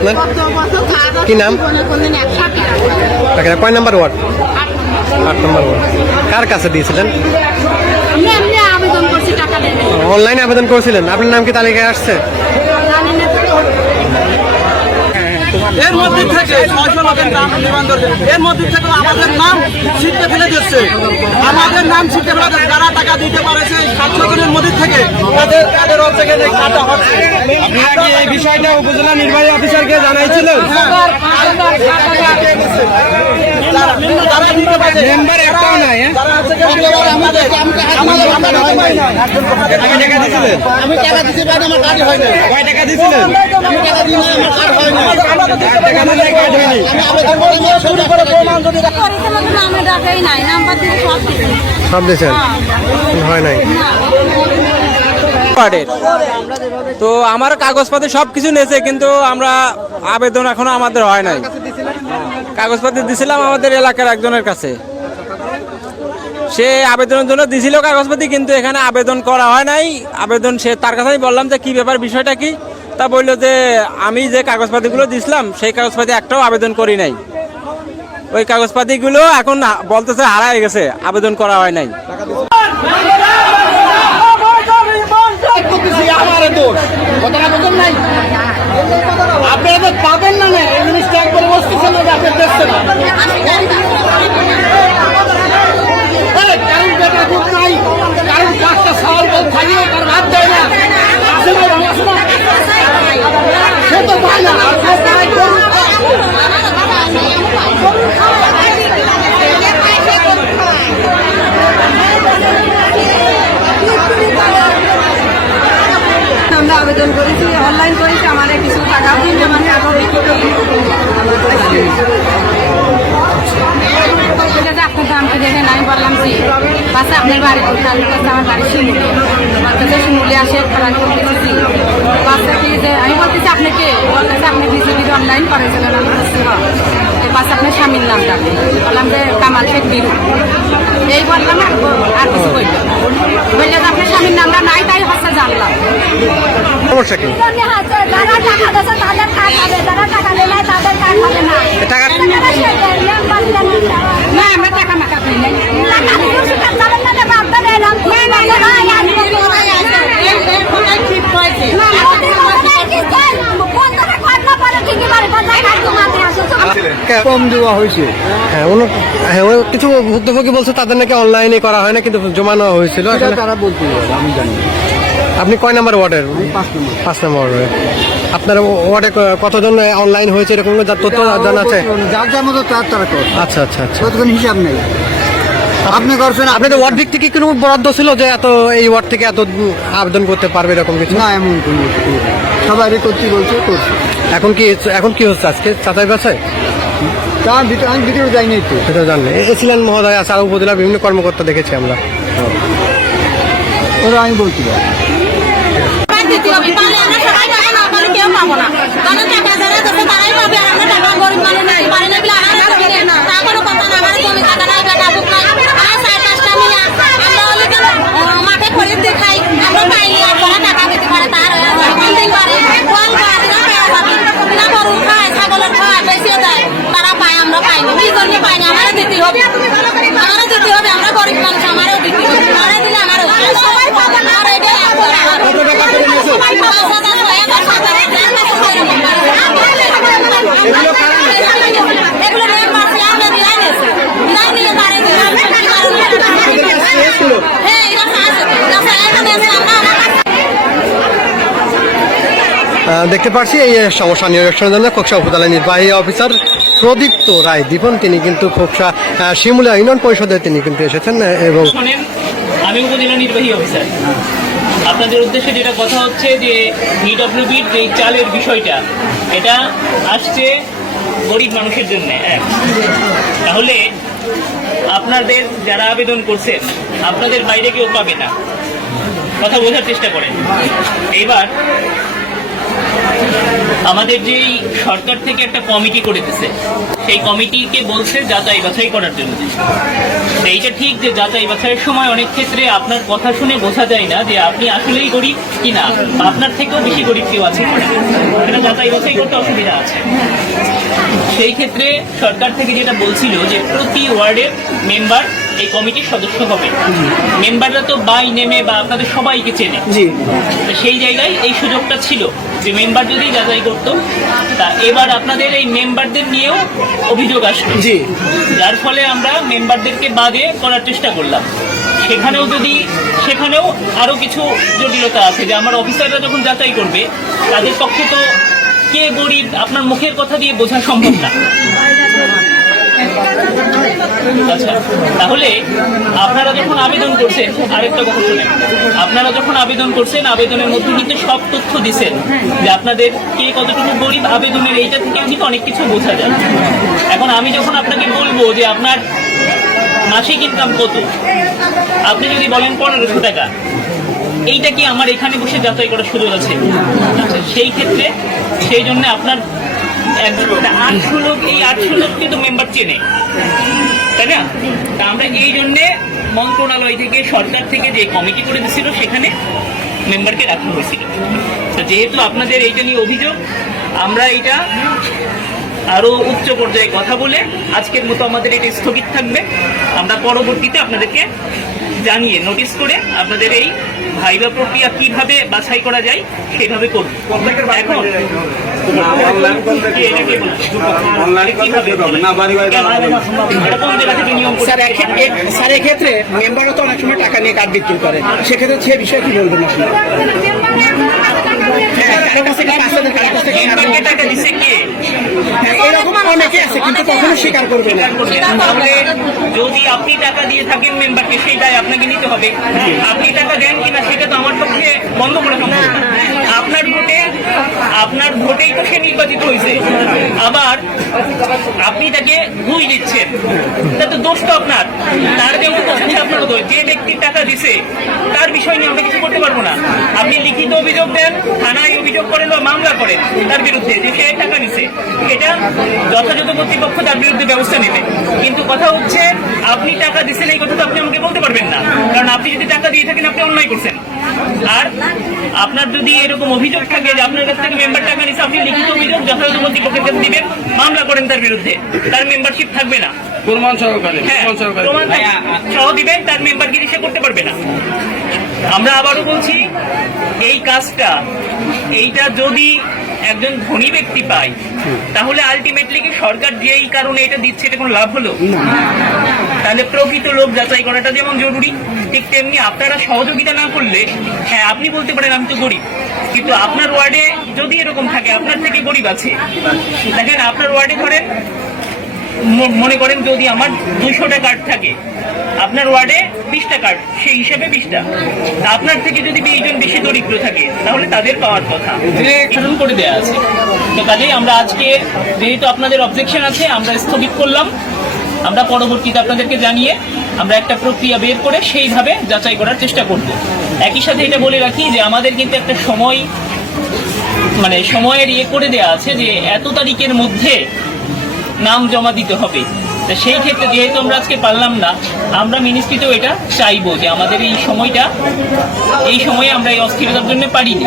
আপনার? কত কি নাম? এখানে কয় নাম্বার ওয়ার্ড? আট নম্বর ওয়ার্ড। কার কাছে দিয়েছিলেন? আমি এমনি আবেদন করছি টাকা দেবে অনলাইনে আবেদন করেছিলেন? আপনার নাম কি তালিকায় আসছে। এর মধ্যে থেকে ছয়শো লোকের নাম এর মধ্যে থেকে আমাদের নাম ছিটতে ফেলে দিচ্ছে। আমাদের নাম শুনতে পারে। যারা টাকা দিতে পারে সেই জনের মধ্যে থেকে তাদের তাদের হচ্ছে কাটা হচ্ছে এই বিষয়টা উপজেলা নির্বাহী অফিসারকে জানাইছিলেন মেম্বার একটাও নাই হ্যাঁ? আমাদের হয় নাই। আগে টাকা দিছিলেন? আমি টাকা দিতে পারি আমার কার্ড হয় নাই। কয় টাকা দিছিলেন? আমি টাকা দিই না আমার কার্ড হয় নাই। টাকা দিলে কাজ হয়নি। আমি আবেদন করে নিয়ে চুরি করে প্রমাণ যদি পরীক্ষা মতো নাই। নাম্বার দিয়ে সব কিছু সব দিয়েছেন? হয়। নাই? ওয়ার্ডের তো আমার কাগজপাতি সব কিছু নিয়েছে কিন্তু আমরা আবেদন এখনও আমাদের হয় নাই। কাগজপাতি দিছিলাম আমাদের এলাকার একজনের কাছে। সে আবেদনের জন্য দিছিল কাগজপাতি, কিন্তু এখানে আবেদন করা হয় নাই। আবেদন সে তার কাছে আমি বললাম যে কি ব্যাপার, বিষয়টা কি? তা বলল যে আমি যে কাগজপাতিগুলো দিছিলাম, সেই কাগজপাতি একটাও আবেদন করি নাই। ওই কাগজপাতিগুলো এখন বলতেছে হারায় গেছে, আবেদন করা হয় নাই। আপনারা পাবেন না না এই জিনিসটা একবার দুধ নাই কারণ পাঁচটা সাল বল খাইয়ে তার ভাত দেয় না? সে তো পায় না। আমরা আবেদন করেছি অনলাইন করেছি আমার কিছু টাকা দিন আমার আপনার দামটা দেখে আমি বললাম যে পাশে আপনার বাড়ি আমি বলছি আমার বাড়ি শিমুলি আমার কাছে শিমুলি আসে খারাপ করতেছি বাচ্চা কি যে আমি বলতেছি আপনি কে বলতেছে আপনি বিজেপির অনলাইন করেছিলেন আমি বলছি এই পাশে আপনার স্বামীর নামটা। বললাম যে কামাল শেখ বিরু। এই বললাম আর আর কিছু বলল বললে যে আপনার স্বামীর নামটা নাই তাই হচ্ছে জানলাম। সমস্যা কি? যারা টাকা দিয়েছে তাদের কাজ হবে যারা টাকা দেয় তাদের কাজ হবে না। না। আমরা টাকা মাকা পাই নাই টাকা দিয়েছে তাদের কাছে বার্তা দিলাম না না না ভাই আমি ঠিক হয়েছে কম দেওয়া হয়েছে? হ্যাঁ ওনার হ্যাঁ ও কিছু ভুক্তভোগী বলছে তাদের নাকি অনলাইনে করা হয় না কিন্তু জমা নেওয়া হয়েছিল। আসলে তারা বলতে আমি জানি আপনি কয় নাম্বার ওয়ার্ডের? পাঁচ নম্বর। নম্বর আপনার ওয়ার্ডে কতজন অনলাইন হয়েছে এরকম তথ্য জানা আছে? যার যার মতো তার তারা আচ্ছা আচ্ছা আচ্ছা। হিসাব নেই? আপনি করছেন আপনাদের ওয়ার্ড ভিত্তিক কি কোনো বরাদ্দ ছিল যে এত এই ওয়ার্ড থেকে এত আবেদন করতে পারবে এরকম কিছু? না এমন কোনো সবাই করছি বলছে করছে। এখন কি এখন কি হচ্ছে আজকে? চাচাই বাসায় তার ভিতরে আমি ভিতরে যাইনি তো সেটা জানলে এসিলেন মহোদয় আর উপজেলার বিভিন্ন কর্মকর্তা দেখেছি আমরা। ওরা আমি পালে কেউ পাবো না তাহলে টাকা যারা তারাই পাবে। আমরা টাকা গরিব মানুষ নাই পারে না বলে আর পাবে না তা কোনো কথা না আমার জমি টাকা নাই বেটা বুক নাই আর চার পাঁচটা মিলে আমরা হলে কেন মাঠে খরিদ দেখাই আমরা পাইনি আর যারা টাকা দিতে পারে তার বিল্ডিং বাড়ি ওয়াল বাড়ি না পেয়ে যাবে না গরু খায় ছাগলের খায় বেশিও দেয় তারা পায় আমরা পাইনি এই জন্য পাইনি আমারও দিতে হবে আমারও দিতে হবে আমরা গরিব মানুষ আমারও দিতে হবে আমারও দিলে আমারও সবাই পাবে না আর এটা সবাই পাবে এগুলো রেট মারছে আমরা দিয়ে নিয়েছি নাই নিলে পারে হ্যাঁ এটা আছে এটা একটা দেশে আমরা আমার আহ, দেখতে পাচ্ছি এই সমস্যা নিরসনের জন্য খোকসা উপজেলা নির্বাহী অফিসার প্রদীপ্ত রায় দীপন, তিনি কিন্তু খোকসা শিমুলিয়া ইউনিয়ন পরিষদে তিনি কিন্তু এসেছেন এবং উপজেলা নির্বাহী অফিসার। আপনাদের উদ্দেশ্যে যেটা কথা হচ্ছে যে ইডব্লিউবির যে চালের বিষয়টা, এটা আসছে গরিব মানুষের জন্য এক তাহলে আপনাদের যারা আবেদন করছেন, আপনাদের বাইরে কেউ পাবে না। কথা বোঝার চেষ্টা করেন। এইবার আমাদের যে সরকার থেকে একটা কমিটি করে দিছে, সেই কমিটিকে বলছে যাচাই বাছাই করার জন্য। এইটা ঠিক যে যাচাই বাছাইয়ের সময় অনেক ক্ষেত্রে আপনার কথা শুনে বোঝা যায় না যে আপনি আসলেই গরিব কিনা বা আপনার থেকেও বেশি গরিব কেউ আছে এটা যাচাই বাছাই করতে অসুবিধা আছে। সেই ক্ষেত্রে সরকার থেকে যেটা বলছিল যে প্রতি ওয়ার্ডের মেম্বার এই কমিটির সদস্য হবে। মেম্বাররা তো বাই নেমে বা আপনাদের সবাইকে চেনে। সেই জায়গায় এই সুযোগটা ছিল যে মেম্বার যদি যাচাই করতো তা এবার আপনাদের এই মেম্বারদের নিয়েও অভিযোগ আসলো যার ফলে আমরা মেম্বারদেরকে বাদে করার চেষ্টা করলাম। সেখানেও যদি সেখানেও আরও কিছু জটিলতা আছে যে আমার অফিসাররা যখন যাচাই করবে তাদের পক্ষে তো কে গরিব আপনার মুখের কথা দিয়ে বোঝা সম্ভব না। আচ্ছা তাহলে আপনারা যখন আবেদন করছেন আরেকটা কথা শুনেন। আপনারা যখন আবেদন করছেন আবেদনের মধ্যে কিন্তু সব তথ্য দিছেন যে আপনাদের কে কতটুকু গরিব আবেদনের এইটা থেকে কিন্তু অনেক কিছু বোঝা যায়। এখন আমি যখন আপনাকে বলব যে আপনার মাসিক ইনকাম কত আপনি যদি বলেন পনেরোশো টাকা এইটা কি আমার এখানে বসে যাচাই করার সুযোগ আছে? আচ্ছা, সেই ক্ষেত্রে সেই জন্য আপনার আটশো লোক, এই আটশো লোক কিন্তু মেম্বার চেনে। তাই না? তা আমরা এই জন্যে মন্ত্রণালয় থেকে, সরকার থেকে যে কমিটি করে দিয়েছিল সেখানে মেম্বারকে রাখা হয়েছিল। তো যেহেতু আপনাদের এইটা নিয়ে অভিযোগ, আমরা এটা আরও উচ্চ পর্যায়ে কথা বলে আজকের মতো আমাদের এটা স্থগিত থাকবে। আমরা পরবর্তীতে আপনাদেরকে জানিয়ে নোটিশ করে আপনাদের এই ভাইবা প্রক্রিয়া কীভাবে বাছাই করা যায় সেভাবে করব এখন কি এটা কে বলছে? কীভাবে? এটা কোন জায়গা থেকে নিয়ম করে? স্যার এক্ষে- এ- স্যার এক্ষেত্রে মেম্বাররা তো অনেক সময় টাকা নিয়ে কার্ড বিক্রি করে। সেক্ষেত্রে সে বিষয়ে কি বলবেন আপনি? হ্যাঁ, হ্যাঁ, এরকম অনেকে আছে কিন্তু কখনো স্বীকার করবে না। যদি আপনি টাকা দিয়ে থাকেন মেম্বারকে সেই দায় আপনাকে নিতে হবে আপনি টাকা দেন কিনা সেটা তো আমার পক্ষে বন্ধ করে সম্ভব। আপনার ভোটে, আপনার ভোটেই তো সে নির্বাচিত হয়েছে আবার আপনি তাকে ঘুষ দিচ্ছেন। তা তো দোষ তো আপনার। তার যেমন দোষ আপনার দোষ যে ব্যক্তি টাকা দিছে, তার বিষয় নিয়ে আমরা কিছু করতে পারব না। আপনি লিখিত অভিযোগ দেন, থানায় অভিযোগ করেন বা মামলা করেন, তার বিরুদ্ধে যে সে টাকা নিছে এটা যথাযথ কর্তৃপক্ষ তার বিরুদ্ধে ব্যবস্থা নেবে। কিন্তু কথা হচ্ছে, আপনি টাকা দিচ্ছেন এই কথা তো আপনি আমাকে বলতে পারবেন না। কারণ আপনি যদি টাকা দিয়ে থাকেন আপনি অন্যায় করছেন। আর আপনার যদি এরকম অভিযোগ থাকে যে আপনার কাছ থেকে মেম্বার টাকা নিচ্ছে আপনি লিখিত অভিযোগ যথাযথ কর্তৃপক্ষের কাছে দিবেন মামলা করেন তার বিরুদ্ধে। তার মেম্বারশিপ থাকবে না। প্রমাণ সহকারে হ্যাঁ প্রমাণ সহ দিবেন তার মেম্বারগিরি সে করতে পারবে না। আমরা আবারও বলছি এই কাজটা এইটা যদি একজন ধনী ব্যক্তি পায় তাহলে আলটিমেটলি কি সরকার যে এই কারণে এটা দিচ্ছে এটা কোনো লাভ হলো? তাহলে প্রকৃত লোক যাচাই করাটা যেমন জরুরি। ঠিক তেমনি আপনারা সহযোগিতা না করলে হ্যাঁ আপনি বলতে পারেন আমি তো গরিব, কিন্তু আপনার ওয়ার্ডে যদি এরকম থাকে, আপনার থেকে গরিব আছে। দেখেন, আপনার ওয়ার্ডে ধরেন মনে করেন যদি আমার দুশোটা কার্ড থাকে, আপনার ওয়ার্ডে বিশটা কার্ড, সেই হিসেবে বিশটা। আপনার থেকে যদি বিশজন বেশি দরিদ্র থাকে, তাহলে তাদের পাওয়ার কথা। নির্ধারণ করে দেওয়া আছে। তো কাজেই আমরা আজকে যেহেতু আপনাদের অবজেকশন আছে, আমরা স্থগিত করলাম। আমরা পরবর্তীতে আপনাদেরকে জানিয়ে আমরা একটা প্রক্রিয়া বের করে সেইভাবে যাচাই করার চেষ্টা করব। একই সাথে এটা বলে রাখি যে আমাদের কিন্তু একটা সময় মানে সময়ের ইয়ে করে দেওয়া আছে যে এত তারিখের মধ্যে নাম জমা দিতে হবে। সেই ক্ষেত্রে যেহেতু আমরা আজকে পারলাম না, আমরা মিনিস্ট্রিতেও এটা চাইব যে আমাদের এই সময়টা, এই সময়ে আমরা এই অস্থিরতার জন্য পারিনি।